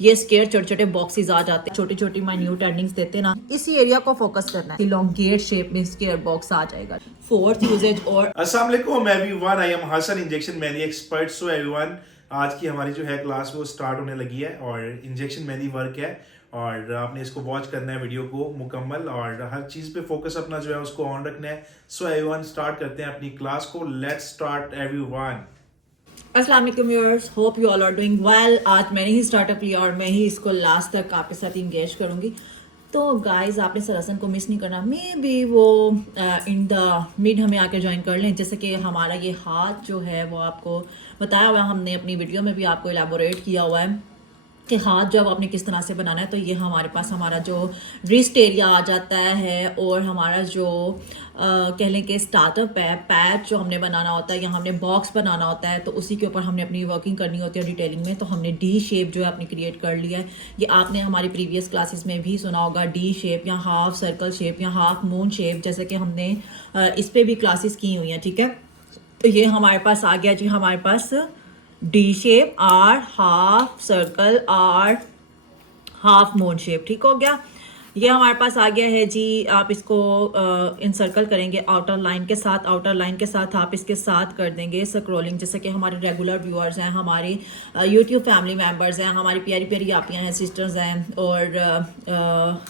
ये स्केयर छोटे छोटे बॉक्सेस आ जाते हैं, छोटी छोटी माइन्यूट एंडिंग्स देते हैं ना, इसी एरिया को फोकस करना है। इलोंगेट शेप में स्केयर बॉक्स आ जाएगा। फोर्थ यूजेज और अस्सलाम वालेकुम everyone, I am Hasan, injection mehndi expert. So everyone, आज की हमारी जो है क्लास वो स्टार्ट होने लगी है और इंजेक्शन मेहंदी वर्क है और आपने इसको वॉच करना है वीडियो को मुकम्मल और हर चीज़ पे फोकस अपना जो है उसको ऑन रखना है। सो एवरीवन, स्टार्ट करते हैं अपनी क्लास को। Let's start everyone. अस्सलाम वालेकुम viewers, hope you all are doing well. आज मैंने ही स्टार्टअप लिया और मैं ही इसको लास्ट तक आपके साथ इंगेज करूंगी। तो गाइस, आपने सरसन को मिस नहीं करना। मे बी वो इन द मिड हमें आके ज्वाइन कर लें। जैसे कि हमारा ये हाथ जो है वो आपको बताया हुआ है, हमने अपनी वीडियो में भी आपको एलैबोरेट किया हुआ है कि हाथ जब आपने किस तरह से बनाना है। तो ये हमारे पास हमारा जो रिस्ट एरिया आ जाता है और हमारा जो कह लें कि स्टार्टअप है, पैच जो हमने बनाना होता है या हमने बॉक्स बनाना होता है, तो उसी के ऊपर हमने अपनी वर्किंग करनी होती है डिटेलिंग में। तो हमने डी शेप जो है अपनी क्रिएट कर लिया है। ये आपने हमारी प्रीवियस क्लासेस में भी सुना होगा, डी शेप या हाफ सर्कल शेप या हाफ मून शेप, जैसे कि हमने इस पर भी क्लासेस की हुई हैं। ठीक है, तो ये हमारे पास आ गया जी, हमारे पास D shape, or half circle, or half moon shape. ठीक हो गया, ये हमारे पास आ गया है जी। आप इसको इंसर्कल करेंगे आउटर लाइन के साथ। आउटर लाइन के साथ आप इसके साथ कर देंगे स्क्रॉलिंग, जैसे कि हमारे रेगुलर व्यूअर्स हैं, हमारे यूट्यूब फैमिली मेम्बर्स हैं, हमारी प्यारी प्यारी आपियाँ हैं, सिस्टर्स हैं और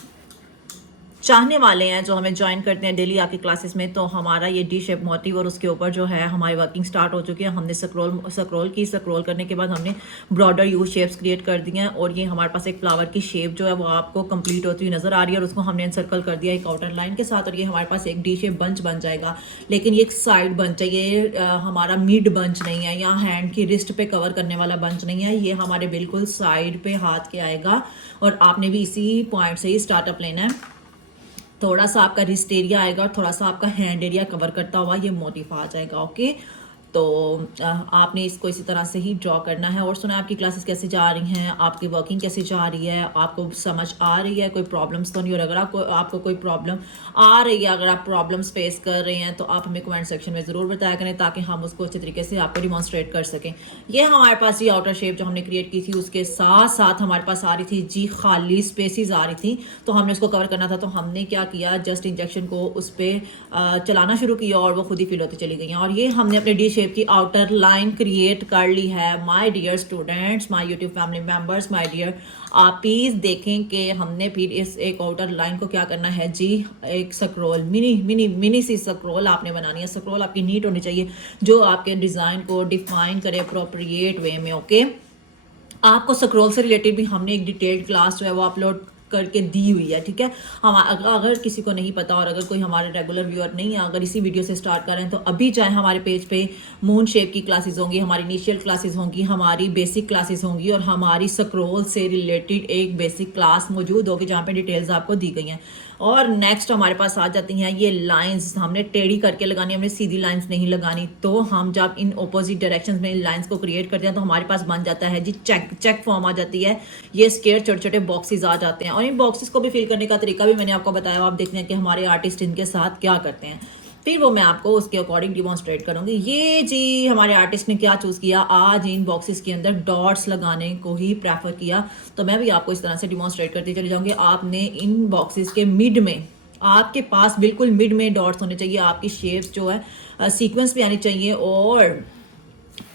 चाहने वाले हैं जो हमें ज्वाइन करते हैं डेली आके क्लासेस में। तो हमारा ये डी शेप मोटिव और उसके ऊपर जो है हमारी वर्किंग स्टार्ट हो चुकी है। हमने स्क्रॉल करने के बाद हमने ब्रॉडर यू शेप्स क्रिएट कर दिए हैं और ये हमारे पास एक फ्लावर की शेप जो है वो आपको कंप्लीट होती हुई नजर आ रही है और उसको हमने एनसर्कल कर दिया एक आउटर लाइन के साथ। और ये हमारे पास एक डी शेप बंच बन जाएगा, लेकिन ये एक साइड बंच है, ये हमारा मिड बंच नहीं है या हैंड की रिस्ट पे कवर करने वाला बंच नहीं है। ये हमारे बिल्कुल साइड पे हाथ के आएगा और आपने भी इसी पॉइंट से ही स्टार्टअप लेना है। थोड़ा सा आपका रिस्ट एरिया आएगा और थोड़ा सा आपका हैंड एरिया कवर करता हुआ ये मोटिफ आ जाएगा। ओके, तो आपने इसको इसी तरह से ही ड्रॉ करना है। और सुना आपकी क्लासेस कैसे जा रही हैं, आपकी वर्किंग कैसे जा रही है, आपको समझ आ रही है, कोई प्रॉब्लम्स तो नहीं। और अगर आपको कोई प्रॉब्लम आ रही है, अगर आप प्रॉब्लम्स फेस कर रहे हैं, तो आप हमें कमेंट सेक्शन में ज़रूर बताया करें ताकि हम उसको अच्छे तरीके से आपको डिमॉन्स्ट्रेट कर सकें। ये हमारे पास ये आउटर शेप जो हमने क्रिएट की थी, उसके साथ साथ हमारे पास आ रही थी जी खाली स्पेसिस आ रही थी, तो हमने उसको कवर करना था। तो हमने क्या किया, जस्ट इंजेक्शन को उस पर चलाना शुरू किया और वो खुद ही फिल होती चली गई हैं। और ये हमने अपने डी शेप की आउटर लाइन क्रिएट कर ली है। My dear students, my YouTube family members, my dear आप प्लीज देखें कि हमने फिर इस एक आउटर लाइन को क्या करना है जी, एक स्क्रॉल मिनी मिनी मिनी सी स्क्रॉल आपने बनानी है। स्क्रॉल आपकी नीट होनी चाहिए जो आपके डिजाइन को डिफाइन करे अप्रोप्रिएट वे में। ओके, आपको स्क्रॉल से रिलेटेड भी हमने एक डिटेल्ड क्लास जो है वो अपलोड करके दी हुई है। ठीक है, हम अगर किसी को नहीं पता और अगर कोई हमारे रेगुलर व्यूअर नहीं है, अगर इसी वीडियो से स्टार्ट कर रहे हैं, तो अभी चाहे हमारे पेज पे मून शेप की क्लासेस होंगी, हमारी इनिशियल क्लासेस होंगी, हमारी बेसिक क्लासेस होंगी और हमारी स्क्रॉल से रिलेटेड एक बेसिक क्लास मौजूद होगी जहाँ पे डिटेल्स आपको दी गई हैं। और नेक्स्ट हमारे पास आ जाती हैं ये लाइंस, हमने टेढ़ी करके लगानी, हमने सीधी लाइंस नहीं लगानी। तो हम जब इन ऑपोजिट डायरेक्शंस में लाइंस को क्रिएट करते हैं तो हमारे पास बन जाता है जी चेक फॉर्म आ जाती है। ये स्केयर छोटे छोटे बॉक्सेस आ जाते हैं और इन बॉक्सेस को भी फिल करने का तरीका भी मैंने आपको बताया। आप देखते हैं कि हमारे आर्टिस्ट इनके साथ क्या करते हैं, फिर वो मैं आपको उसके अकॉर्डिंग डिमॉन्स्ट्रेट करूंगी। ये जी हमारे आर्टिस्ट ने क्या चूज़ किया, आज इन बॉक्सेस के अंदर डॉट्स लगाने को ही प्रेफर किया। तो मैं भी आपको इस तरह से डिमॉन्स्ट्रेट करती चली जाऊंगी। आपने इन बॉक्सेस के मिड में, आपके पास बिल्कुल मिड में डॉट्स होने चाहिए। आपकी शेप्स जो है सीक्वेंस भी आनी चाहिए और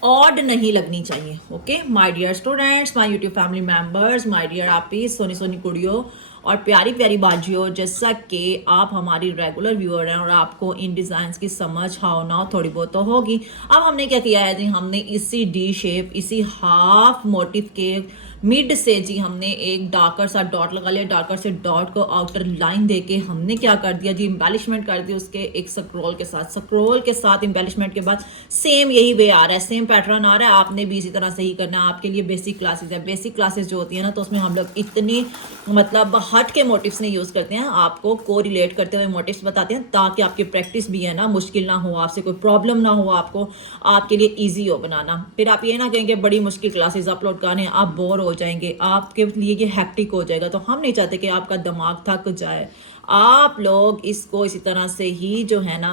ऑड नहीं लगनी चाहिए। Okay my dear students, my YouTube family members, my dear आपी सोनी सोनी कुड़ियों और प्यारी प्यारी बाजियों, जैसा कि आप हमारी रेगुलर व्यूअर हैं और आपको इन डिज़ाइंस की समझ हाउ ना थोड़ी बहुत तो होगी। अब हमने क्या किया है जी, हमने इसी डी शेप, इसी हाफ मोटिव के मिड से जी हमने एक डार्कर सा डॉट लगा लिया। डार्कर से डॉट को आउटर लाइन देके हमने क्या कर दिया जी, एम्बेलिशमेंट कर दी उसके एक स्क्रॉल के साथ। स्क्रॉल के साथ एम्बेलिशमेंट के बाद सेम यही वे आ रहा है, सेम पैटर्न आ रहा है। आपने भी इसी तरह से ही करना है। आपके लिए बेसिक क्लासेस है। बेसिक क्लासेस जो होती है ना, तो उसमें हम लोग इतनी मतलब हट के मोटिव्स नहीं यूज करते हैं, आपको को रिलेट करते हुए मोटिव्स बताते हैं ताकि आपकी प्रैक्टिस भी है ना मुश्किल ना हो, आपसे कोई प्रॉब्लम ना हो, आपको आपके लिए ईजी हो बनाना। फिर आप ये ना कहेंगे बड़ी मुश्किल क्लासेस अपलोड कर रहे हैं, आप बोर हो जाएंगे, आपके लिए ये हैक्टिक हो जाएगा। तो हम नहीं चाहते कि आपका दिमाग थक जाए। आप लोग इसको इसी तरह से ही जो है ना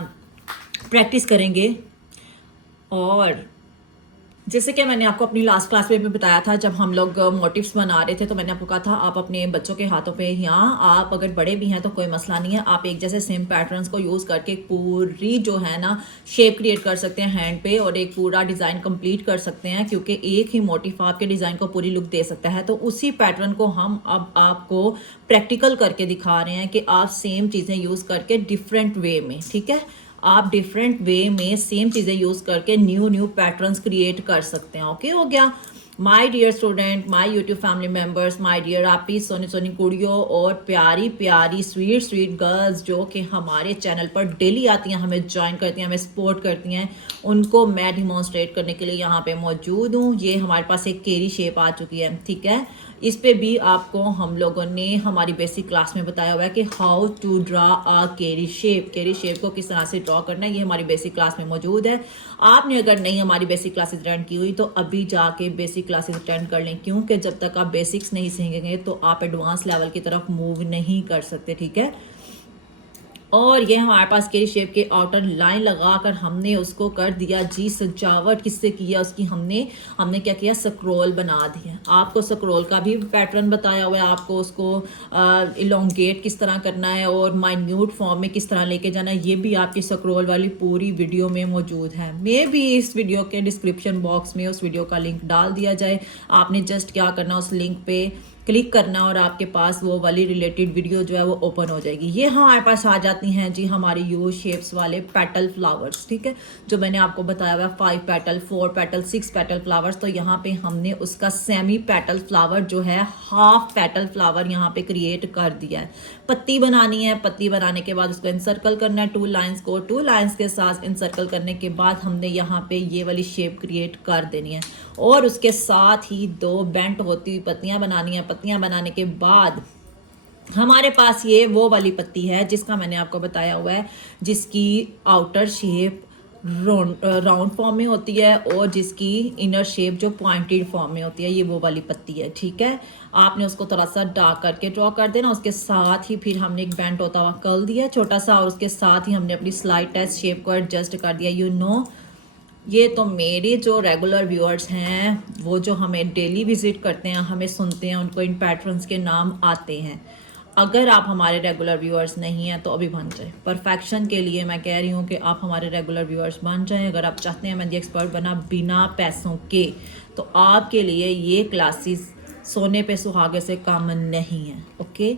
प्रैक्टिस करेंगे और जैसे कि मैंने आपको अपनी लास्ट क्लास में भी बताया था, जब हम लोग मोटिव्स बना रहे थे तो मैंने आपको कहा था आप अपने बच्चों के हाथों पे, या आप अगर बड़े भी हैं तो कोई मसला नहीं है, आप एक जैसे सेम पैटर्न्स को यूज़ करके पूरी जो है ना शेप क्रिएट कर सकते हैं हैंड पे, और एक पूरा डिज़ाइन कंप्लीट कर सकते हैं, क्योंकि एक ही मोटिव आपके डिज़ाइन को पूरी लुक दे सकता है। तो उसी पैटर्न को हम अब आपको प्रैक्टिकल करके दिखा रहे हैं कि आप सेम चीज़ें यूज़ करके डिफरेंट वे में, ठीक है, आप डिफरेंट वे में सेम चीज़ें यूज़ करके न्यू पैटर्न्स क्रिएट कर सकते हैं। ओके हो गया। My dear student, my YouTube family members, my dear आपी सोनी सोनी कुड़ियों और प्यारी प्यारी स्वीट स्वीट गर्ल्स जो कि हमारे चैनल पर डेली आती हैं, हमें ज्वाइन करती हैं, हमें सपोर्ट करती हैं, उनको मैं डिमॉन्स्ट्रेट करने के लिए यहाँ पे मौजूद हूँ। ये हमारे पास एक केरी शेप आ चुकी है, ठीक है। इस पे भी आपको हम लोगों ने हमारी बेसिक क्लास में बताया हुआ है कि हाउ टू ड्रा अ केरी शेप को किस तरह से ड्रॉ करना है, ये हमारी बेसिक क्लास में मौजूद है। आपने अगर नहीं हमारी बेसिक क्लासेस अटेंड की हुई तो अभी जाके बेसिक क्लासेस अटेंड कर लें, क्योंकि जब तक आप बेसिक्स नहीं सीखेंगे तो आप एडवांस लेवल की तरफ मूव नहीं कर सकते, ठीक है। और ये हमारे पास केरी शेप के आउटर लाइन लगाकर हमने उसको कर दिया जी सजावट। किससे किया उसकी, हमने क्या किया, स्क्रॉल बना दिया। आपको स्क्रॉल का भी पैटर्न बताया हुआ है, आपको उसको इलोंगेट किस तरह करना है और माइन्यूट फॉर्म में किस तरह लेके जाना है, ये भी आपकी स्क्रॉल वाली पूरी वीडियो में मौजूद है। मे भी इस वीडियो के डिस्क्रिप्शन बॉक्स में उस वीडियो का लिंक डाल दिया जाए। आपने जस्ट क्या करना, उस लिंक पे क्लिक करना और आपके पास वो वाली रिलेटेड वीडियो जो है वो ओपन हो जाएगी। ये हमारे पास आ जाती हैं जी हमारी यू शेप्स वाले पेटल फ्लावर्स, ठीक है, जो मैंने आपको बताया हुआ 5 पेटल, 4 पेटल, 6 पेटल फ्लावर्स। तो यहाँ पे हमने उसका सेमी पेटल फ्लावर जो है, हाफ पेटल फ्लावर यहाँ पे क्रिएट कर दिया है। पत्ती बनानी है, पत्ती बनाने के बाद उसको इंसर्कल करना है 2 लाइंस को, 2 लाइंस के साथ इंसर्कल करने के बाद हमने यहाँ पे ये वाली शेप क्रिएट कर देनी है, और उसके साथ ही 2 बेंट होती हुई पत्तियां बनानी है। पत्तियां बनाने के बाद हमारे पास ये वो वाली पत्ती है जिसका मैंने आपको बताया हुआ है, जिसकी आउटर शेप राउंड फॉर्म में होती है और जिसकी इनर शेप जो पॉइंटेड फॉर्म में होती है, ये वो वाली पत्ती है, ठीक है। आपने उसको थोड़ा सा डार्क करके ड्रॉ कर देना। उसके साथ ही फिर हमने एक बेंट होता हुआ कर्ल दिया छोटा सा, और उसके साथ ही हमने अपनी स्लाइड टेस्ट शेप को एडजस्ट कर दिया। ये तो मेरे जो रेगुलर व्यूअर्स हैं, वो जो हमें डेली विजिट करते हैं, हमें सुनते हैं, उनको इन पैटर्न्स के नाम आते हैं। अगर आप हमारे रेगुलर व्यूअर्स नहीं हैं तो अभी बन जाए। परफेक्शन के लिए मैं कह रही हूँ कि आप हमारे रेगुलर व्यूअर्स बन जाएं। अगर आप चाहते हैं मेहंदी एक्सपर्ट बना बिना पैसों के, तो आपके लिए ये क्लासेस सोने पे सुहागे से कम नहीं है। ओके,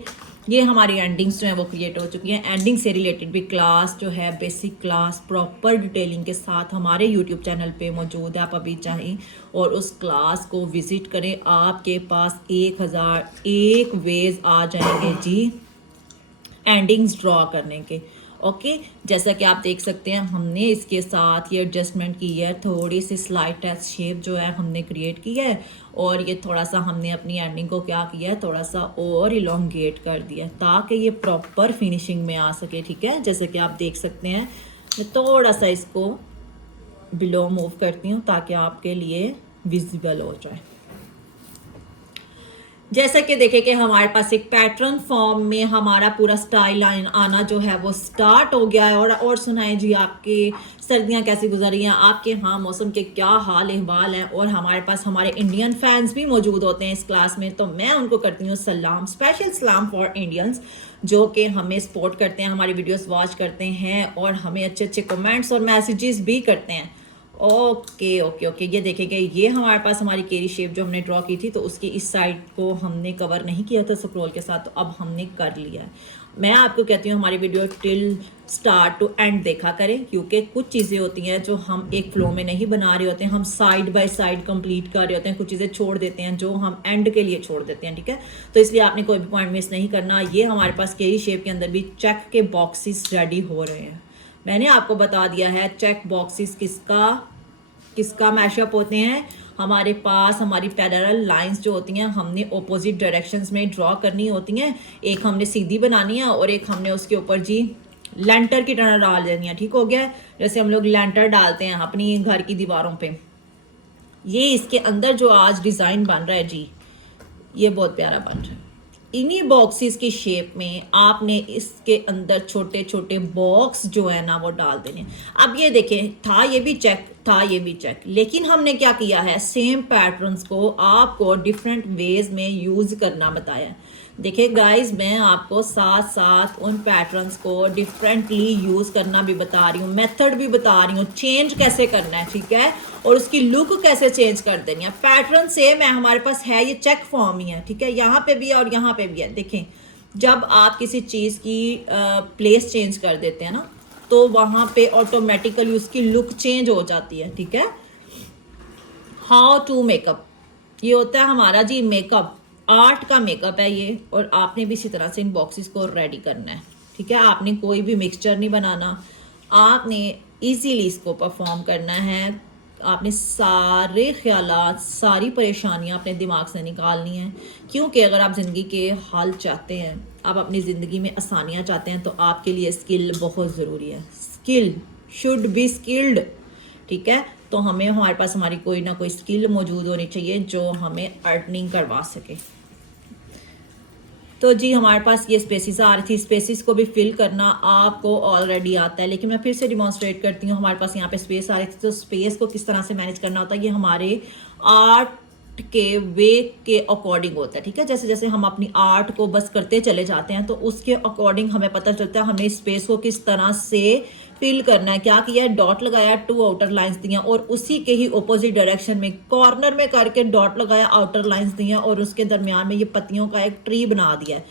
ये हमारी एंडिंग्स जो है वो क्रिएट हो चुकी हैं। एंडिंग से रिलेटेड भी क्लास जो है, बेसिक क्लास प्रॉपर डिटेलिंग के साथ हमारे यूट्यूब चैनल पे मौजूद है। आप अभी चाहें और उस क्लास को विजिट करें, आपके पास 1001 वेज आ जाएंगे जी एंडिंग्स ड्रॉ करने के। ओके, जैसा कि आप देख सकते हैं हमने इसके साथ ये एडजस्टमेंट की है, थोड़ी सी स्लाइड टेस्ट शेप जो है हमने क्रिएट की है, और ये थोड़ा सा हमने अपनी एंडिंग को क्या किया है, थोड़ा सा और इलोंगेट कर दिया ताकि ये प्रॉपर फिनिशिंग में आ सके, ठीक है। जैसे कि आप देख सकते हैं, मैं थोड़ा सा इसको बिलो मूव करती हूँ ताकि आपके लिए विजिबल हो जाए। जैसा कि देखें कि हमारे पास एक पैटर्न फॉर्म में हमारा पूरा स्टाइल आना जो है वो स्टार्ट हो गया है। और सुनाएं जी, आपके सर्दियां कैसी गुजर रही हैं, आपके यहाँ मौसम के क्या हाल अहवाल हैं। और हमारे पास हमारे इंडियन फैंस भी मौजूद होते हैं इस क्लास में, तो मैं उनको करती हूँ सलाम, स्पेशल सलाम फॉर इंडियंस जो कि हमें सपोर्ट करते हैं, हमारी वीडियोस वॉच करते हैं और हमें अच्छे अच्छे कमेंट्स और मैसेजेस भी करते हैं। ओके ओके ओके, ये देखेंगे, ये हमारे पास हमारी केरी शेप जो हमने ड्रॉ की थी, तो उसकी इस साइड को हमने कवर नहीं किया था स्क्रॉल के साथ, तो अब हमने कर लिया है। मैं आपको कहती हूँ हमारी video till start to end देखा करें, क्योंकि कुछ चीज़ें होती हैं जो हम एक फ्लो में नहीं बना रहे होते हैं, हम साइड बाय साइड कंप्लीट कर रहे होते हैं, कुछ चीज़ें छोड़ देते हैं जो हम एंड के लिए छोड़ देते हैं, ठीक है। तो इसलिए आपने कोई भी पॉइंट मिस नहीं करना। ये हमारे पास केरी शेप के अंदर भी चेक के बॉक्सेस रेडी हो रहे हैं। मैंने आपको बता दिया है चेक बॉक्सेस किसका मैशअप होते हैं। हमारे पास हमारी पैरेलल लाइंस जो होती हैं हमने ऑपोजिट डायरेक्शंस में ड्रॉ करनी होती हैं। एक हमने सीधी बनानी है और एक हमने उसके ऊपर जी लेंटर की तरह डाल देनी है, ठीक हो गया। जैसे हम लोग लेंटर डालते हैं अपनी घर की दीवारों पे, ये इसके अंदर जो आज डिज़ाइन बन रहा है जी, ये बहुत प्यारा बन रहा है। इन्हीं बॉक्सेस की शेप में आपने इसके अंदर छोटे छोटे बॉक्स जो है ना वो डाल देने। अब ये देखें, था ये भी चेक था ये भी चेक, लेकिन हमने क्या किया है, सेम पैटर्न्स को आपको डिफरेंट वेज में यूज करना बताया है। देखिए गाइस, मैं आपको साथ साथ उन पैटर्न्स को डिफरेंटली यूज करना भी बता रही हूँ, मेथड भी बता रही हूँ, चेंज कैसे करना है, ठीक है, और उसकी लुक कैसे चेंज कर देनी है। पैटर्न सेम है, हमारे पास है, ये चेक फॉर्म ही है, ठीक है, यहाँ पे भी है और यहाँ पे भी है। देखें, जब आप किसी चीज़ की प्लेस चेंज कर देते हैं ना, तो वहाँ पे ऑटोमेटिकली उसकी लुक चेंज हो जाती है, ठीक है। हाउ टू मेकअप, ये होता है हमारा जी मेकअप, आर्ट का मेकअप है ये, और आपने भी इसी तरह से इन बॉक्सेस को रेडी करना है, ठीक है। आपने कोई भी मिक्सचर नहीं बनाना, आपने इजीली इसको परफॉर्म करना है। आपने सारे ख्यालात, सारी परेशानियां अपने दिमाग से निकालनी है, क्योंकि अगर आप ज़िंदगी के हल चाहते हैं, आप अपनी ज़िंदगी में आसानियां चाहते हैं, तो आपके लिए स्किल बहुत ज़रूरी है। स्किल शुड बी स्किल्ड, ठीक है। तो हमें हमारे पास हमारी कोई ना कोई स्किल मौजूद होनी चाहिए जो हमें अर्निंग करवा सके। तो जी हमारे पास ये स्पेसिस आ रही थी, स्पेसिस को भी फिल करना आपको ऑलरेडी आता है, लेकिन मैं फिर से डिमॉन्स्ट्रेट करती हूँ। हमारे पास यहाँ पे स्पेस आ रही थी, तो स्पेस को किस तरह से मैनेज करना होता है, ये हमारे आर्ट के वे के अकॉर्डिंग होता है, ठीक है। जैसे जैसे हम अपनी आर्ट को बस करते चले जाते हैं, तो उसके अकॉर्डिंग हमें पता चलता है हमें स्पेस को किस तरह से फिल करना है। क्या किया है, डॉट लगाया, 2 आउटर लाइंस दिया, और उसी के ही ऑपोजिट डायरेक्शन में कॉर्नर में करके डॉट लगाया, आउटर लाइंस दिया, और उसके दरमियान में ये पत्तियों का एक ट्री बना दिया है।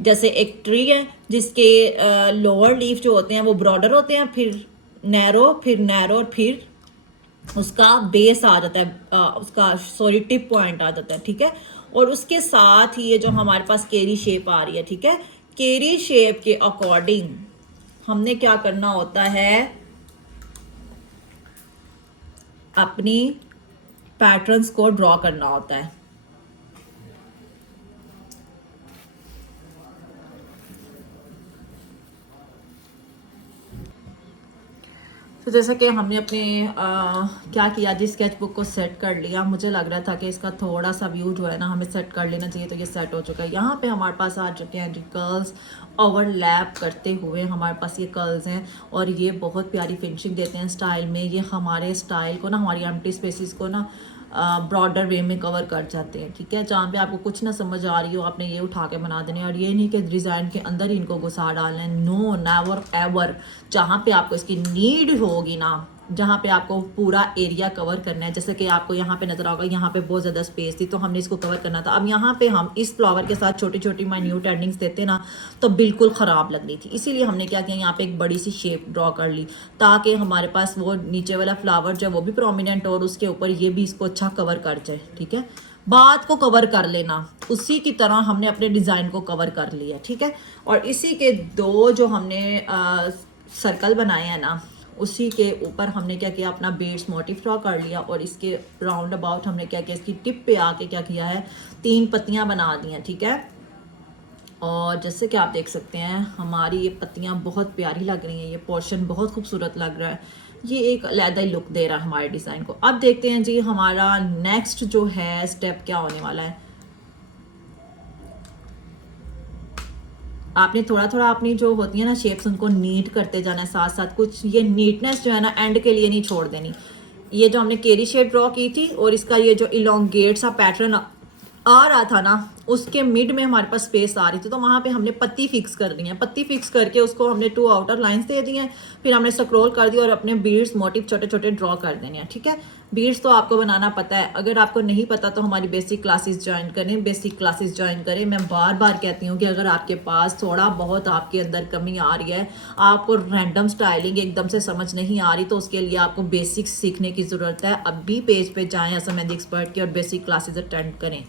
जैसे एक ट्री है जिसके लोअर लीफ जो होते हैं वो ब्रॉडर होते हैं, फिर नैरो और फिर उसका बेस आ जाता है, उसका सॉरी टिप पॉइंट आ जाता है, ठीक है। और उसके साथ ही ये जो हमारे पास केरी शेप आ रही है, ठीक है, केरी शेप के अकॉर्डिंग हमने क्या करना होता है, अपनी पैटर्न्स को ड्रॉ करना होता है। तो जैसा कि हमने अपने क्या किया जी, स्केच बुक को सेट कर लिया। मुझे लग रहा था कि इसका थोड़ा सा व्यू जो है ना हमें सेट कर लेना चाहिए, तो ये सेट हो चुका है। यहाँ पे हमारे पास आ चुके हैं जी कर्ल्स, ओवरलैप करते हुए हमारे पास ये कर्ल्स हैं, और ये बहुत प्यारी फिनिशिंग देते हैं स्टाइल में। ये हमारे स्टाइल को ना, हमारी एम्प्टी स्पेसिस को ना ब्रॉडर वे में कवर कर जाते हैं, ठीक है। जहाँ पे आपको कुछ ना समझ आ रही हो, आपने ये उठा के बना देने, और ये नहीं कि डिज़ाइन के अंदर ही इनको घुसा डालना है, नो नेवर एवर। जहाँ पे आपको इसकी नीड होगी ना, जहाँ पे आपको पूरा एरिया कवर करना है, जैसे कि आपको यहाँ पे नजर आएगा, यहाँ पे बहुत ज़्यादा स्पेस थी, तो हमने इसको कवर करना था। अब यहाँ पे हम इस फ्लावर के साथ छोटी छोटी माइन्यूट एंडिंग्स देते ना, तो बिल्कुल ख़राब लग रही थी, इसीलिए हमने क्या किया, यहाँ पे एक बड़ी सी शेप ड्रॉ कर ली, ताकि हमारे पास वो नीचे वाला फ्लावर जो है वो भी प्रोमिनेंट और उसके ऊपर ये भी इसको अच्छा कवर कर जाए, ठीक है। बात को कवर कर लेना, उसी की तरह हमने अपने डिज़ाइन को कवर कर लिया, ठीक है। और इसी के 2 जो हमने सर्कल बनाए हैं ना, उसी के ऊपर हमने क्या किया, अपना बीड्स मोटिव ड्रॉ कर लिया, और इसके राउंड अबाउट हमने क्या किया, इसकी टिप पे आके क्या किया है, 3 पत्तियां बना दी हैं, ठीक है। और जैसे कि आप देख सकते हैं हमारी ये पत्तियां बहुत प्यारी लग रही हैं, ये पोर्शन बहुत खूबसूरत लग रहा है, ये एक अलग लुक दे रहा है हमारे डिज़ाइन को। अब देखते हैं जी हमारा नेक्स्ट जो है स्टेप क्या होने वाला है। आपने थोड़ा थोड़ा अपनी जो होती है ना शेप्स, उनको नीट करते जाना है साथ साथ। कुछ ये नीटनेस जो है ना एंड के लिए नहीं छोड़ देनी। ये जो हमने केरी शेप ड्रॉ की थी, और इसका ये जो इलोंगेट सा पैटर्न आ रहा था ना, उसके मिड में हमारे पास स्पेस आ रही थी, तो वहाँ पे हमने पत्ती फिक्स कर दी है। पत्ती फिक्स करके उसको हमने 2 आउटर लाइंस दे दी हैं, फिर हमने स्क्रॉल कर दिया और अपने बीड्स मोटिव छोटे छोटे ड्रॉ कर देने हैं, ठीक है। बीड्स तो आपको बनाना पता है, अगर आपको नहीं पता तो हमारी बेसिक क्लासेस ज्वाइन करें, बेसिक क्लासेस ज्वाइन करें। मैं बार बार कहती हूँ कि अगर आपके पास थोड़ा बहुत आपके अंदर कमी आ रही है, आपको रैंडम स्टाइलिंग एकदम से समझ नहीं आ रही, तो उसके लिए आपको बेसिक्स सीखने की ज़रूरत है। अब भी पेज पे जाएँ असम मेहंदी एक्सपर्ट की, और बेसिक क्लासेस अटेंड करें।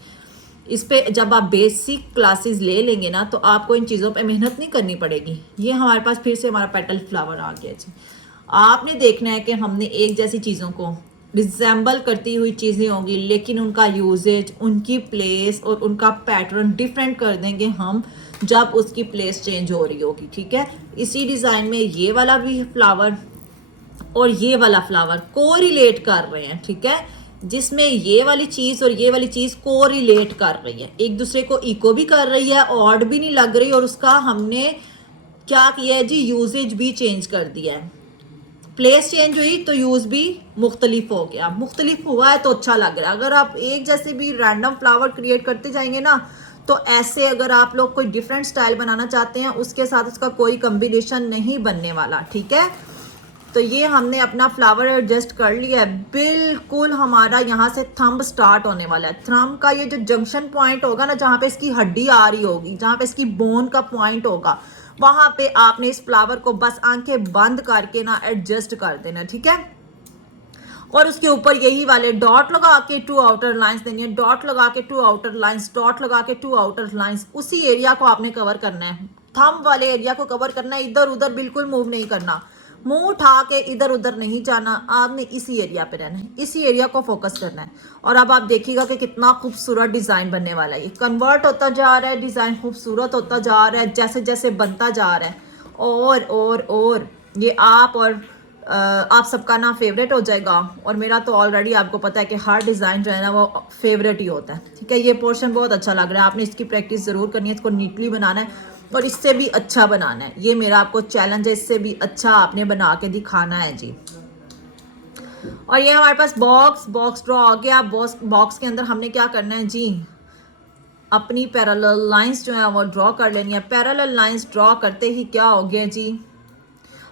इस पे जब आप बेसिक क्लासेस ले लेंगे ना, तो आपको इन चीज़ों पे मेहनत नहीं करनी पड़ेगी। ये हमारे पास फिर से हमारा पेटल फ्लावर आ गया जी। आपने देखना है कि हमने एक जैसी चीज़ों को रिजेंबल करती हुई चीज़ें होंगी, लेकिन उनका यूजेज, उनकी प्लेस और उनका पैटर्न डिफरेंट कर देंगे हम जब उसकी प्लेस चेंज हो रही होगी, ठीक है। इसी डिज़ाइन में ये वाला भी फ्लावर और ये वाला फ्लावर को रिलेट कर रहे हैं, ठीक है, जिसमें ये वाली चीज़ और ये वाली चीज़ को रिलेट कर रही है, एक दूसरे को इको भी कर रही है, ऑड भी नहीं लग रही, और उसका हमने क्या किया है जी, यूजेज भी चेंज कर दिया है। प्लेस चेंज हुई तो यूज़ भी मुख्तलिफ हो गया, मुख्तलिफ हुआ है तो अच्छा लग रहा है। अगर आप एक जैसे भी रैंडम फ्लावर क्रिएट करते जाएंगे ना, तो ऐसे अगर आप लोग कोई डिफरेंट स्टाइल बनाना चाहते हैं, उसके साथ उसका कोई कम्बिनेशन नहीं बनने वाला, ठीक है। तो ये हमने अपना फ्लावर एडजस्ट कर लिया है। बिल्कुल हमारा यहाँ से थंब स्टार्ट होने वाला है। थंब का ये जो जंक्शन पॉइंट होगा ना, जहाँ पे इसकी हड्डी आ रही होगी, जहाँ पे इसकी बोन का पॉइंट होगा, वहां पे आपने इस फ्लावर को बस आंखें बंद करके ना एडजस्ट कर देना, ठीक है। और उसके ऊपर यही वाले डॉट लगा के 2 आउटर लाइंस देनी है, डॉट लगा के 2 आउटर लाइंस, डॉट लगा के 2 आउटर लाइंस। उसी एरिया को आपने कवर करना है, थंब वाले एरिया को कवर करना है। इधर उधर बिल्कुल मूव नहीं करना, मुंह उठा के इधर उधर नहीं जाना, आपने इसी एरिया पे रहना है, इसी एरिया को फोकस करना है। और अब आप देखिएगा कि कितना खूबसूरत डिज़ाइन बनने वाला है। ये कन्वर्ट होता जा रहा है, डिज़ाइन खूबसूरत होता जा रहा है जैसे जैसे बनता जा रहा है। और ये आप और आप सबका ना फेवरेट हो जाएगा। और मेरा तो ऑलरेडी आपको पता है कि हर डिज़ाइन जो है ना वो फेवरेट ही होता है, ठीक है। ये पोर्शन बहुत अच्छा लग रहा है, आपने इसकी प्रैक्टिस ज़रूर करनी है, इसको नीटली बनाना है और इससे भी अच्छा बनाना है। ये मेरा आपको चैलेंज है, इससे भी अच्छा आपने बना के दिखाना है जी। और ये हमारे पास बॉक्स ड्रॉ हो गया। बॉक्स के अंदर हमने क्या करना है जी, अपनी पैरेलल लाइंस जो है वो ड्रॉ कर लेनी है। पैरेलल लाइंस ड्रॉ करते ही क्या हो गया जी,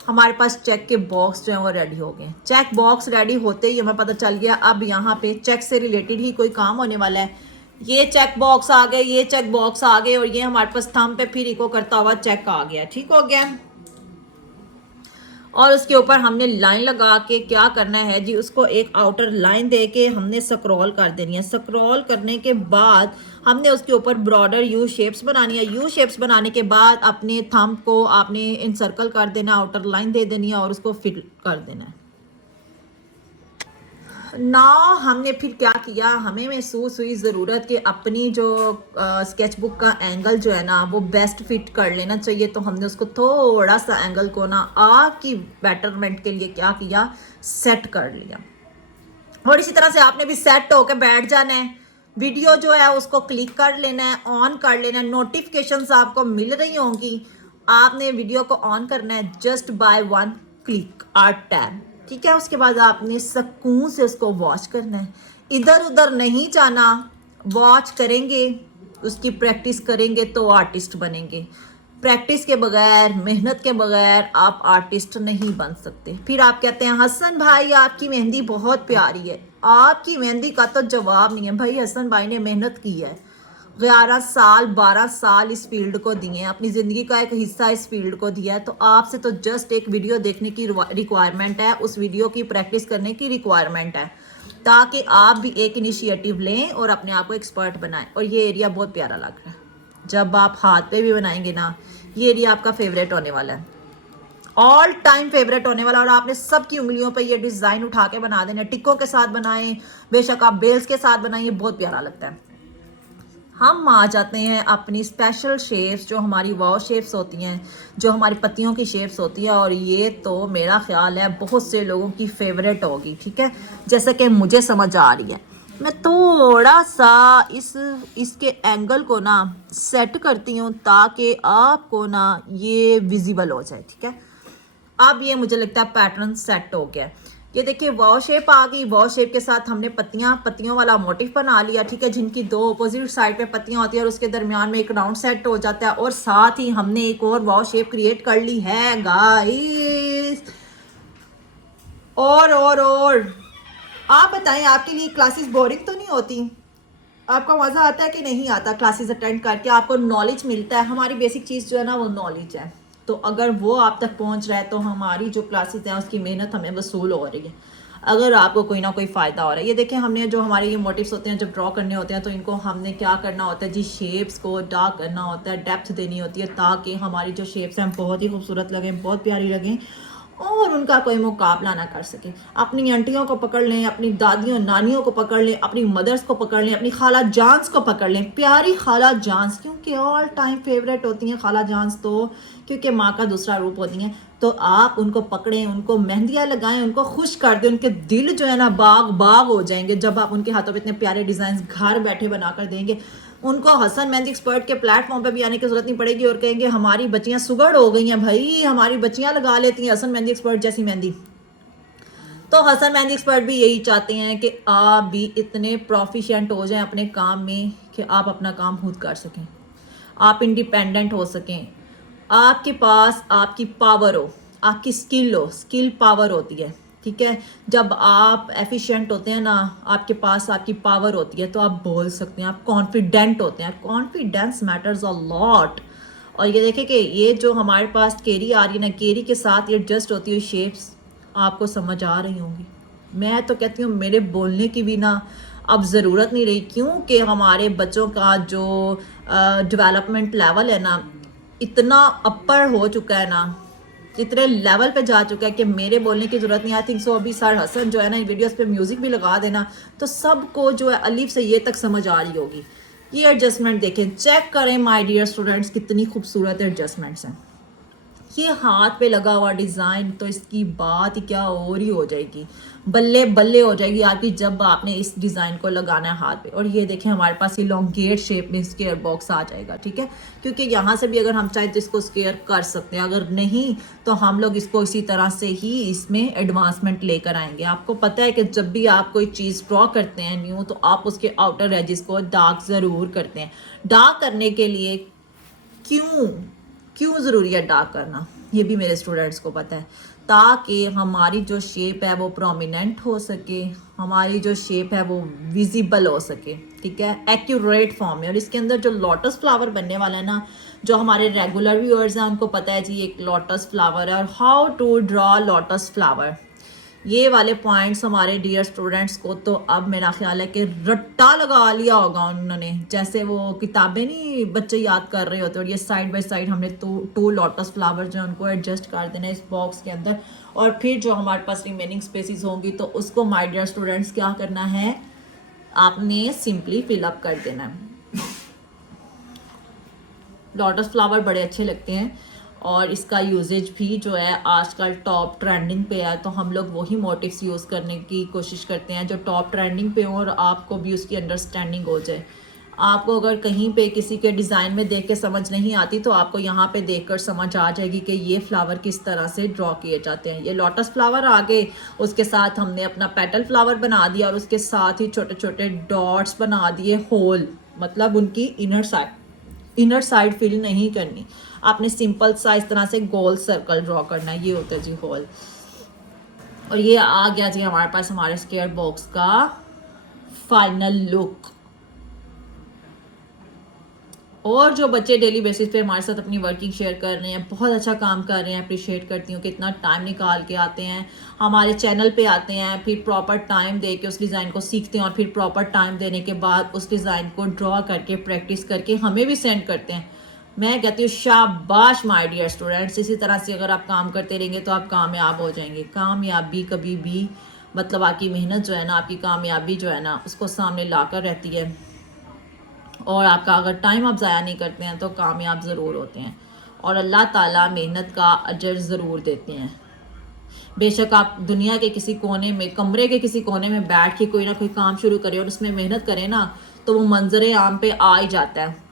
हमारे पास चेक के बॉक्स जो है वो रेडी हो गए। चेक बॉक्स रेडी होते ही हमें पता चल गया अब यहाँ पे चेक से रिलेटेड ही कोई काम होने वाला है। ये चेक बॉक्स आ गए, ये चेक बॉक्स आ गए, और ये हमारे पास थंब पे फिर इको करता हुआ चेक आ गया, ठीक हो गया। और उसके ऊपर हमने लाइन लगा के क्या करना है जी, उसको एक आउटर लाइन दे के हमने स्क्रॉल कर देनी है। स्क्रॉल करने के बाद हमने उसके ऊपर ब्रॉडर यू शेप्स बनानी है। यू शेप्स बनाने के बाद अपने थंब को आपने इनसर्कल कर देना, आउटर लाइन दे देनी है और उसको फिल कर देना है। नाउ हमने फिर क्या किया, हमें महसूस हुई ज़रूरत कि अपनी जो स्केचबुक का एंगल जो है ना वो बेस्ट फिट कर लेना चाहिए। तो हमने उसको थोड़ा सा एंगल को ना आपकी बेटरमेंट के लिए क्या किया, सेट कर लिया। और इसी तरह से आपने भी सेट होकर बैठ जाना है। वीडियो जो है उसको क्लिक कर लेना है, ऑन कर लेना है। नोटिफिकेशंस आपको मिल रही होंगी, आपने वीडियो को ऑन करना है just by 1 click or tab, ठीक है। उसके बाद आपने सुकून से उसको वॉच करना है, इधर उधर नहीं जाना। वॉच करेंगे, उसकी प्रैक्टिस करेंगे तो आर्टिस्ट बनेंगे। प्रैक्टिस के बगैर, मेहनत के बगैर आप आर्टिस्ट नहीं बन सकते। फिर आप कहते हैं हसन भाई आपकी मेहंदी बहुत प्यारी है। आपकी मेहंदी का तो जवाब नहीं है भाई। हसन भाई ने मेहनत की है, 11 साल 12 साल इस फील्ड को दिए हैं, अपनी ज़िंदगी का एक हिस्सा इस फील्ड को दिया है। तो आपसे तो जस्ट एक वीडियो देखने की रिक्वायरमेंट है, उस वीडियो की प्रैक्टिस करने की रिक्वायरमेंट है, ताकि आप भी एक इनिशिएटिव लें और अपने आप को एक्सपर्ट बनाएं। और ये एरिया बहुत प्यारा लग रहा है, जब आप हाथ पे भी बनाएंगे ना, ये एरिया आपका फेवरेट होने वाला है, ऑल टाइम फेवरेट होने वाला। और आपने सबकी उंगलियों पे ये डिज़ाइन उठा के बना देना। टिक्कों के साथ बनाएं, बेशक आप बेल्स के साथ बनाएं, ये बहुत प्यारा लगता है। हम आ जाते हैं अपनी स्पेशल शेप्स, जो हमारी वाव शेप्स होती हैं, जो हमारी पत्तियों की शेप्स होती है। और ये तो मेरा ख्याल है बहुत से लोगों की फेवरेट होगी, ठीक है, जैसे कि मुझे समझ आ रही है। मैं थोड़ा सा इसके एंगल को ना सेट करती हूँ ताकि आपको ना ये विजिबल हो जाए, ठीक है। अब ये मुझे लगता है पैटर्न सेट हो गया है। ये देखिए वाव शेप आ गई। वाव शेप के साथ हमने पत्तियों वाला मोटिफ बना लिया, ठीक है, जिनकी 2 अपोजिट साइड पे पत्तियां होती है और उसके दरमियान में एक राउंड सेट हो जाता है। और साथ ही हमने एक और वाव शेप क्रिएट कर ली है गाइस। और आप बताएं, आपके लिए क्लासेस बोरिंग तो नहीं होती? आपको मज़ा आता है कि नहीं आता क्लासेस अटेंड करके? आपको नॉलेज मिलता है? हमारी बेसिक चीज़ जो है ना वो नॉलेज है। तो अगर वो आप तक पहुंच रहा है तो हमारी जो क्लासेस हैं उसकी मेहनत हमें वसूल हो रही है, अगर आपको कोई ना कोई फ़ायदा हो रहा है। ये देखें, हमने जो हमारे ये मोटिव्स होते हैं जब ड्रॉ करने होते हैं तो इनको हमने क्या करना होता है जी, शेप्स को डार्क करना होता है, डेप्थ देनी होती है, ताकि हमारी जो शेप्स हैं बहुत ही खूबसूरत लगें, बहुत प्यारी लगें और उनका कोई मुकाबला ना कर सके। अपनी आंटियों को पकड़ लें, अपनी दादियों नानियों को पकड़ लें, अपनी मदर्स को पकड़ लें, अपनी खाला जानस को पकड़ लें, प्यारी खाला जानस, क्योंकि ऑल टाइम फेवरेट होती हैं खाला जानस, तो क्योंकि माँ का दूसरा रूप होती हैं। तो आप उनको पकड़ें, उनको मेहंदियाँ लगाएं, उनको खुश कर दें, उनके दिल जो है ना बाग हो जाएंगे जब आप उनके हाथों पे इतने प्यारे डिज़ाइन घर बैठे बना कर देंगे। उनको हसन मेहंदी एक्सपर्ट के प्लेटफॉर्म पे भी आने की जरूरत नहीं पड़ेगी और कहेंगे हमारी बच्चियां सुगड़ हो गई हैं भाई, हमारी बच्चियां लगा लेती हैं हसन मेहंदी एक्सपर्ट जैसी मेहंदी। तो हसन मेहंदी एक्सपर्ट भी यही चाहते हैं कि आप भी इतने प्रोफिशिएंट हो जाएं अपने काम में कि आप अपना काम खुद कर सकें, आप इंडिपेंडेंट हो सकें, आपके पास आपकी पावर हो, आपकी स्किल हो, स्किल पावर होती है, ठीक है। जब आप एफिशिएंट होते हैं ना, आपके पास आपकी पावर होती है तो आप बोल सकते हैं, आप कॉन्फिडेंट होते हैं। Confidence matters a lot. और ये देखें कि ये जो हमारे पास केरी आ रही है ना, केरी के साथ ये एडजस्ट होती हुई शेप्स आपको समझ आ रही होंगी। मैं तो कहती हूँ मेरे बोलने की भी ना अब ज़रूरत नहीं रही, क्योंकि हमारे बच्चों का जो डेवलपमेंट लेवल है ना इतना अपर हो चुका है ना, इतने लेवल पे जा चुका है कि मेरे बोलने की ज़रूरत नहीं। आई थिंक सो अभी सर हसन जो है ना वीडियोस पे म्यूज़िक भी लगा देना तो सबको जो है अलीफ से ये तक समझ आ रही होगी। ये एडजस्टमेंट देखें, चेक करें माय डियर स्टूडेंट्स, कितनी खूबसूरत एडजस्टमेंट्स हैं। ये हाथ पे लगा हुआ डिज़ाइन तो इसकी बात ही क्या और ही हो जाएगी, बल्ले बल्ले हो जाएगी आपकी जब आपने इस डिज़ाइन को लगाना है हाथ पे। और ये देखें हमारे पास ये लॉन्गेट शेप में स्क्वायर बॉक्स आ जाएगा, ठीक है, क्योंकि यहाँ से भी अगर हम चाहें तो इसको स्क्वायर कर सकते हैं, अगर नहीं तो हम लोग इसको इसी तरह से ही इसमें एडवांसमेंट लेकर आएंगे। आपको पता है कि जब भी आप कोई चीज़ ड्रॉ करते हैं न्यू, तो आप उसके आउटर एजेस को डार्क ज़रूर करते हैं। डार्क करने के लिए क्यों क्यों ज़रूरी है डार्क करना, ये भी मेरे स्टूडेंट्स को पता है, ताकि हमारी जो शेप है वो प्रोमिनेंट हो सके, हमारी जो शेप है वो विजिबल हो सके, ठीक है, एक्यूरेट फॉर्म में। और इसके अंदर जो लोटस फ्लावर बनने वाला है ना, जो हमारे रेगुलर व्यूअर्स हैं उनको पता है जी एक लोटस फ्लावर है और how to draw lotus flower. ये वाले पॉइंट्स हमारे डियर स्टूडेंट्स को तो अब मेरा ख्याल है कि रट्टा लगा लिया होगा उन्होंने, जैसे वो किताबें नहीं बच्चे याद कर रहे होते। और ये साइड बाय साइड हमने टू लोटस फ्लावर जो उनको एडजस्ट कर देना इस बॉक्स के अंदर। और फिर जो हमारे पास रिमेनिंग स्पेसिस होंगी तो उसको माय डियर स्टूडेंट्स क्या करना है, आपने सिंपली फिलअप कर देना है। लोटस फ्लावर बड़े अच्छे लगते हैं और इसका यूजेज भी जो है आजकल टॉप ट्रेंडिंग पे है, तो हम लोग वही मोटिव्स यूज़ करने की कोशिश करते हैं जो टॉप ट्रेंडिंग पे हो और आपको भी उसकी अंडरस्टैंडिंग हो जाए। आपको अगर कहीं पे किसी के डिज़ाइन में देख के समझ नहीं आती तो आपको यहाँ पे देखकर समझ आ जाएगी कि ये फ्लावर किस तरह से ड्रॉ किए जाते हैं। ये लोटस फ्लावर आ गए, उसके साथ हमने अपना पेटल फ्लावर बना दिया और उसके साथ ही छोटे छोटे डॉट्स बना दिए होल, मतलब उनकी इनर साइड फिल नहीं करनी, आपने सिंपल सा इस तरह से गोल सर्कल ड्रॉ करना है, ये होता है जी होल। और ये आ गया जी हमारे पास हमारे स्क्वायर बॉक्स का फाइनल लुक। और जो बच्चे डेली बेसिस पे हमारे साथ अपनी वर्किंग शेयर कर रहे हैं, बहुत अच्छा काम कर रहे हैं, अप्रिशिएट करती हूँ कि इतना टाइम निकाल के आते हैं हमारे चैनल पे आते हैं, फिर प्रॉपर टाइम दे के उस डिज़ाइन को सीखते हैं और फिर प्रॉपर टाइम देने के बाद उस डिज़ाइन को ड्रॉ करके प्रैक्टिस करके हमें भी सेंड करते हैं। मैं कहती हूँ शाबाश माय डियर स्टूडेंट्स, इसी तरह से अगर आप काम करते रहेंगे तो आप कामयाब हो जाएंगे। कामयाबी कभी भी मतलब आपकी मेहनत जो है ना, आपकी कामयाबी जो है ना उसको सामने लाकर रहती है। और आपका अगर टाइम आप ज़ाया नहीं करते हैं तो कामयाब ज़रूर होते हैं और अल्लाह ताला मेहनत का अजर ज़रूर देते हैं। बेशक आप दुनिया के किसी कोने में, कमरे के किसी कोने में बैठ के कोई ना कोई काम शुरू करें और उसमें मेहनत करें ना तो वो मंजर आम पे आ ही जाता है।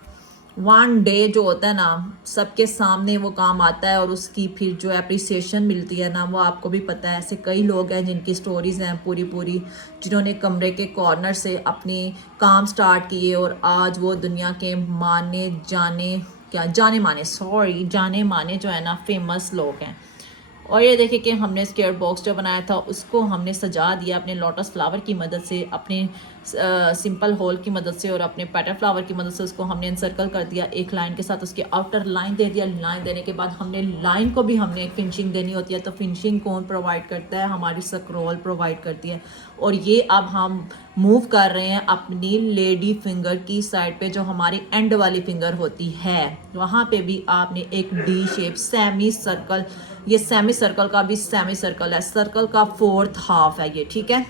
वन डे जो होता है ना सबके सामने वो काम आता है और उसकी फिर जो अप्रिसिएशन मिलती है ना, वो आपको भी पता है। ऐसे कई लोग हैं जिनकी स्टोरीज़ हैं पूरी जिन्होंने कमरे के कॉर्नर से अपने काम स्टार्ट किए और आज वो दुनिया के जाने माने जो है ना फेमस लोग हैं। और ये देखिए कि हमने स्क्वायर बॉक्स जो बनाया था उसको हमने सजा दिया अपने लोटस फ्लावर की मदद से, अपने सिंपल होल की मदद से और अपने पेटल फ्लावर की मदद से उसको हमने इनसर्कल कर दिया एक लाइन के साथ, उसके आउटर लाइन दे दिया। लाइन देने के बाद हमने लाइन को भी हमने फिनिशिंग देनी होती है, तो फिनिशिंग कौन प्रोवाइड करता है, हमारी स्क्रॉल प्रोवाइड करती है। और ये अब हम मूव कर रहे हैं अपनी लेडी फिंगर की साइड पे, जो हमारी एंड वाली फिंगर होती है वहाँ पे भी आपने एक डी शेप सेमी सर्कल, ये सेमी सर्कल का भी सेमी सर्कल है, सर्कल का 4th हाफ है ये, ठीक है।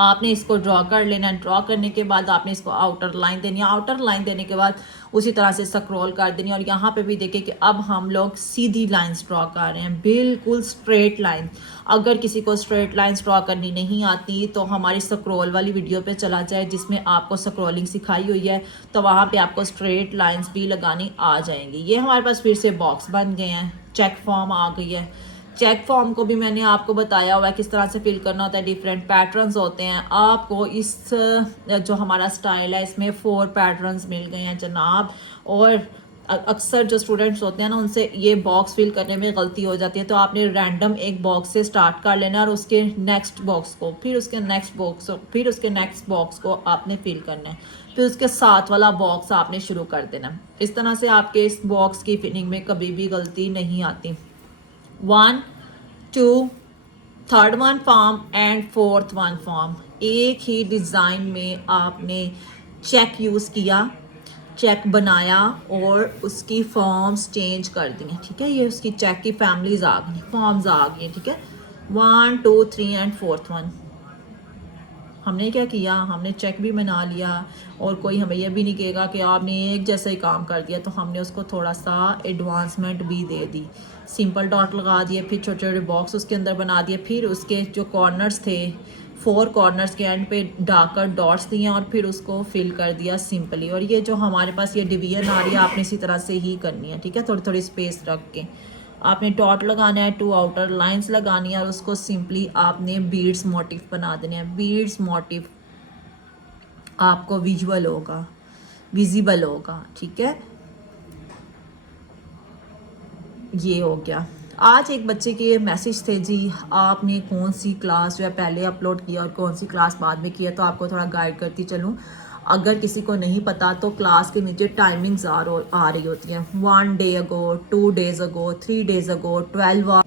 आपने इसको ड्रॉ कर लेना है। ड्रॉ करने के बाद आपने इसको आउटर लाइन देनी है। आउटर लाइन देने के बाद उसी तरह से स्क्रॉल कर देनी है। और यहाँ पे भी देखिए कि अब हम लोग सीधी लाइंस ड्रॉ कर रहे हैं, बिल्कुल स्ट्रेट लाइन। अगर किसी को स्ट्रेट लाइंस ड्रॉ करनी नहीं आती तो हमारी स्क्रॉल वाली वीडियो पे चला जाए जिसमें आपको स्क्रॉलिंग सिखाई हुई है, तो वहाँ पे आपको स्ट्रेट लाइंस भी लगानी आ जाएंगी। ये हमारे पास फिर से बॉक्स बन गए हैं, चेक फॉर्म आ गई है। चेक फॉर्म को भी मैंने आपको बताया हुआ है किस तरह से फिल करना होता है, डिफरेंट पैटर्न्स होते हैं। आपको इस जो हमारा स्टाइल है इसमें 4 पैटर्न्स मिल गए हैं जनाब। और अक्सर जो स्टूडेंट्स होते हैं ना उनसे ये बॉक्स फिल करने में गलती हो जाती है, तो आपने रैंडम एक बॉक्स से स्टार्ट कर लेना और उसके नेक्स्ट बॉक्स को, फिर उसके नेक्स्ट बॉक्स को, फिर उसके नेक्स्ट बॉक्स को आपने फिल करना है, फिर उसके साथ वाला बॉक्स आपने शुरू कर देना। इस तरह से आपके इस बॉक्स की फिलिंग में कभी भी गलती नहीं आती। 1 2 third one form and fourth one form, एक ही डिज़ाइन में आपने चेक यूज़ किया, चेक बनाया और उसकी फॉर्म्स चेंज कर दी। ठीक है, ये उसकी चेक की फैमिलीज आ गई, फॉर्म्स आ गई। ठीक है, 1 2 3 एंड फोर्थ वन हमने क्या किया, हमने चेक भी बना लिया और कोई हमें यह भी नहीं कहेगा कि आपने एक जैसा ही काम कर दिया, तो हमने उसको थोड़ा सा एडवांसमेंट भी दे दी। सिंपल डॉट लगा दिए, फिर छोटे छोटे बॉक्स उसके अंदर बना दिए, फिर उसके जो कॉर्नर्स थे 4 कॉर्नर्स के एंड पे डार्कर डॉट्स दिए और फिर उसको फिल कर दिया सिंपली। और ये जो हमारे पास ये डिवीजन आ रही है आपने इसी तरह से ही करनी है। ठीक है, थोड़ी थोड़ी स्पेस रख के आपने डॉट लगाना है, 2 आउटर लाइंस लगानी है और उसको सिंपली आपने बीड्स मोटिव बना देने हैं। बीड्स मोटिव आपको विजिबल होगा। ठीक है, ये हो गया। आज एक बच्चे के मैसेज थे जी, आपने कौन सी क्लास जो है पहले अपलोड किया और कौन सी क्लास बाद में किया, तो आपको थोड़ा गाइड करती चलूँ। अगर किसी को नहीं पता तो क्लास के नीचे टाइमिंग्स आ रही होती हैं, 1 डे अगो, 2 डेज अगो, 3 डेज अगो, 12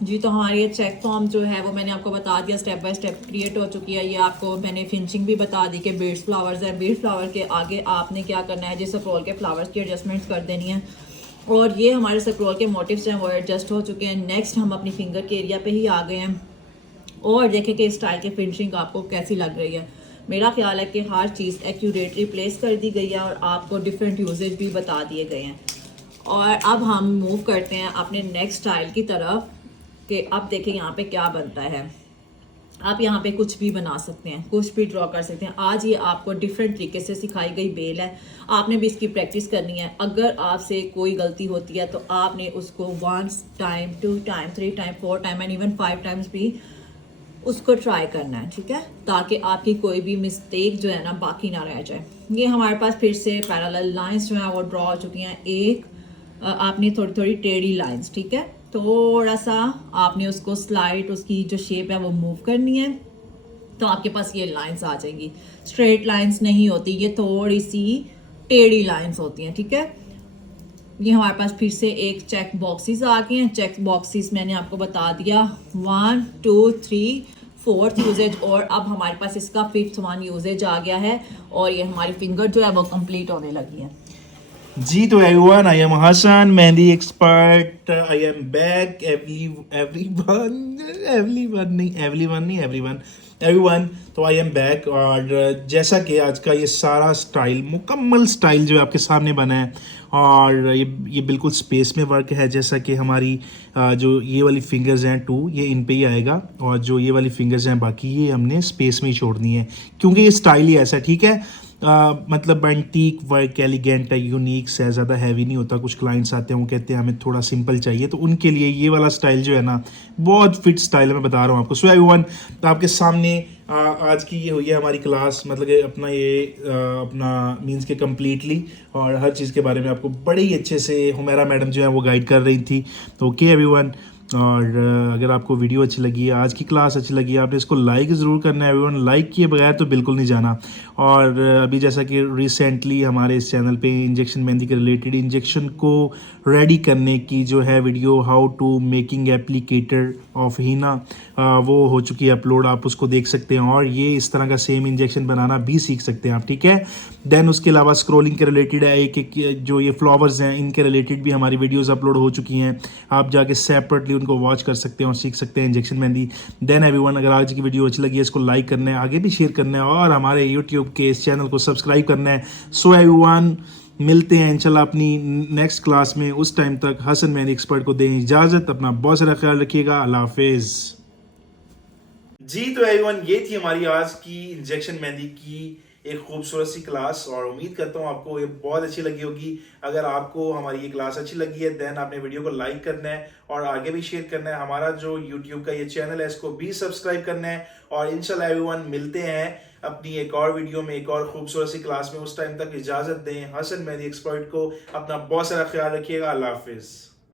जी। तो हमारी ये चेक फॉर्म जो है वो मैंने आपको बता दिया, स्टेप बाय स्टेप क्रिएट हो चुकी है। ये आपको मैंने फिनिशिंग भी बता दी कि बीड्स फ्लावर्स है। बीड फ्लावर के आगे आपने क्या करना है, जिस स्क्रॉल के फ्लावर्स की एडजस्टमेंट्स कर देनी है। और ये हमारे स्क्रॉल के मोटिव्स हैं वो एडजस्ट हो चुके हैं। नेक्स्ट हम अपनी फिंगर के एरिया पे ही आ गए हैं और देखें कि इस स्टाइल की फिनिशिंग आपको कैसी लग रही है। मेरा ख्याल है कि हर चीज़ एक्यूरेटली प्लेस कर दी गई है और आपको डिफरेंट यूजेज भी बता दिए गए हैं। और अब हम मूव करते हैं अपने नेक्स्ट स्टाइल की तरफ कि अब देखें यहाँ पे क्या बनता है। आप यहाँ पे कुछ भी बना सकते हैं, कुछ भी ड्रॉ कर सकते हैं। आज ये आपको डिफरेंट तरीके से सिखाई गई बेल है, आपने भी इसकी प्रैक्टिस करनी है। अगर आपसे कोई गलती होती है तो आपने उसको 1 time 2 time 3 time 4 time and even 5 times भी उसको ट्राई करना है। ठीक है, ताकि आपकी कोई भी मिस्टेक जो है ना बाकी ना रह जाए। ये हमारे पास फिर से पैरेलल लाइंस जो है वो ड्रॉ हो चुकी हैं। एक आपने थोड़ी थोड़ी टेढ़ी लाइंस, ठीक है, थोड़ा सा आपने उसको स्लाइड, उसकी जो शेप है वो मूव करनी है, तो आपके पास ये लाइंस आ जाएंगी। स्ट्रेट लाइंस नहीं होती, ये थोड़ी सी टेढ़ी लाइंस होती हैं। ठीक है, ये हमारे पास फिर से एक चेक बॉक्सेस आ गए हैं। चेक बॉक्सेस मैंने आपको बता दिया 1 2 3 4th यूजेज, और अब हमारे पास इसका 5th वन यूजेज आ गया है और ये हमारी फिंगर जो है वो कंप्लीट होने लगी है जी। तो everyone, I am Hasan, mehndi expert. I am back. Everyone, तो आई एम बैक। और जैसा कि आज का ये सारा स्टाइल, मुकम्मल स्टाइल जो है आपके सामने बना है, और ये बिल्कुल स्पेस में वर्क है। जैसा कि हमारी जो ये वाली फिंगर्स हैं 2, ये इन पे ही आएगा, और जो ये वाली फिंगर्स हैं बाकी ये हमने स्पेस में ही छोड़नी है, क्योंकि ये स्टाइल ही ऐसा है। ठीक है, मतलब एंटीक वर्क, एलिगेंट है, यूनिक है, ज़्यादा हैवी नहीं होता। कुछ क्लाइंट्स आते हैं वो कहते हैं हमें थोड़ा सिंपल चाहिए, तो उनके लिए ये वाला स्टाइल जो है ना बहुत फिट स्टाइल है, मैं बता रहा हूँ आपको। सो एवरीवन, आपके सामने आज की ये हुई है हमारी क्लास, मतलब कि अपना मींस के कम्प्लीटली, और हर चीज़ के बारे में आपको बड़े ही अच्छे से हुमैरा मैडम जो है वो गाइड कर रही थी। तो ओके एवरीवन, और अगर आपको वीडियो अच्छी लगी है, आज की क्लास अच्छी लगी है, आपने इसको लाइक ज़रूर करना है एवरीवन। लाइक किए बगैर तो बिल्कुल नहीं जाना। और अभी जैसा कि रिसेंटली हमारे इस चैनल पे इंजेक्शन मेहंदी के रिलेटेड इंजेक्शन को रेडी करने की जो है video, how to making applicator of henna, वो हो चुकी है अपलोड, आप उसको देख सकते हैं। और ये इस तरह का सेम इंजेक्शन बनाना भी सीख सकते हैं आप। ठीक है, देन उसके अलावा स्क्रोलिंग के रिलेटेड है, एक जो ये फ्लावर्स हैं इनके रिलेटेड भी हमारी वीडियोज़ अपलोड हो चुकी हैं, आप जाके सेपरेटली उनको वॉच कर सकते हैं और सीख सकते हैं इंजेक्शन मेहंदी। देन एवरीवन, अगर आज की वीडियो अच्छी लगी है इसको लाइक करना है, आगे भी शेयर करना है, और हमारे यूट्यूब के इस चैनल को सब्सक्राइब करना है। सो एवरीवन, मिलते हैं इंशाल्लाह अपनी नेक्स्ट क्लास में। उस टाइम तक हसन मेहंदी एक्सपर्ट को दें इजाज़त। अपना बहुत सारा ख्याल रखिएगा। अल्लाह हाफिज़। जी। तो एवरीवन, ये थी हमारी आज की इंजेक्शन मेहंदी की एक खूबसूरत सी क्लास, और उम्मीद करता हूँ आपको ये बहुत अच्छी लगी होगी। अगर आपको हमारी ये क्लास अच्छी लगी है देन आपने वीडियो को लाइक करना है और आगे भी शेयर करना है। हमारा जो यूट्यूब का ये चैनल है इसको भी सब्सक्राइब करना है, और इंशाल्लाह एवरीवन मिलते हैं अपनी एक और वीडियो में एक और खूबसूरत सी क्लास में। उस टाइम तक इजाजत दें हसन मेहदी एक्सपर्ट को। अपना बहुत सारा ख्याल रखिएगा। अल्लाह हाफिज़।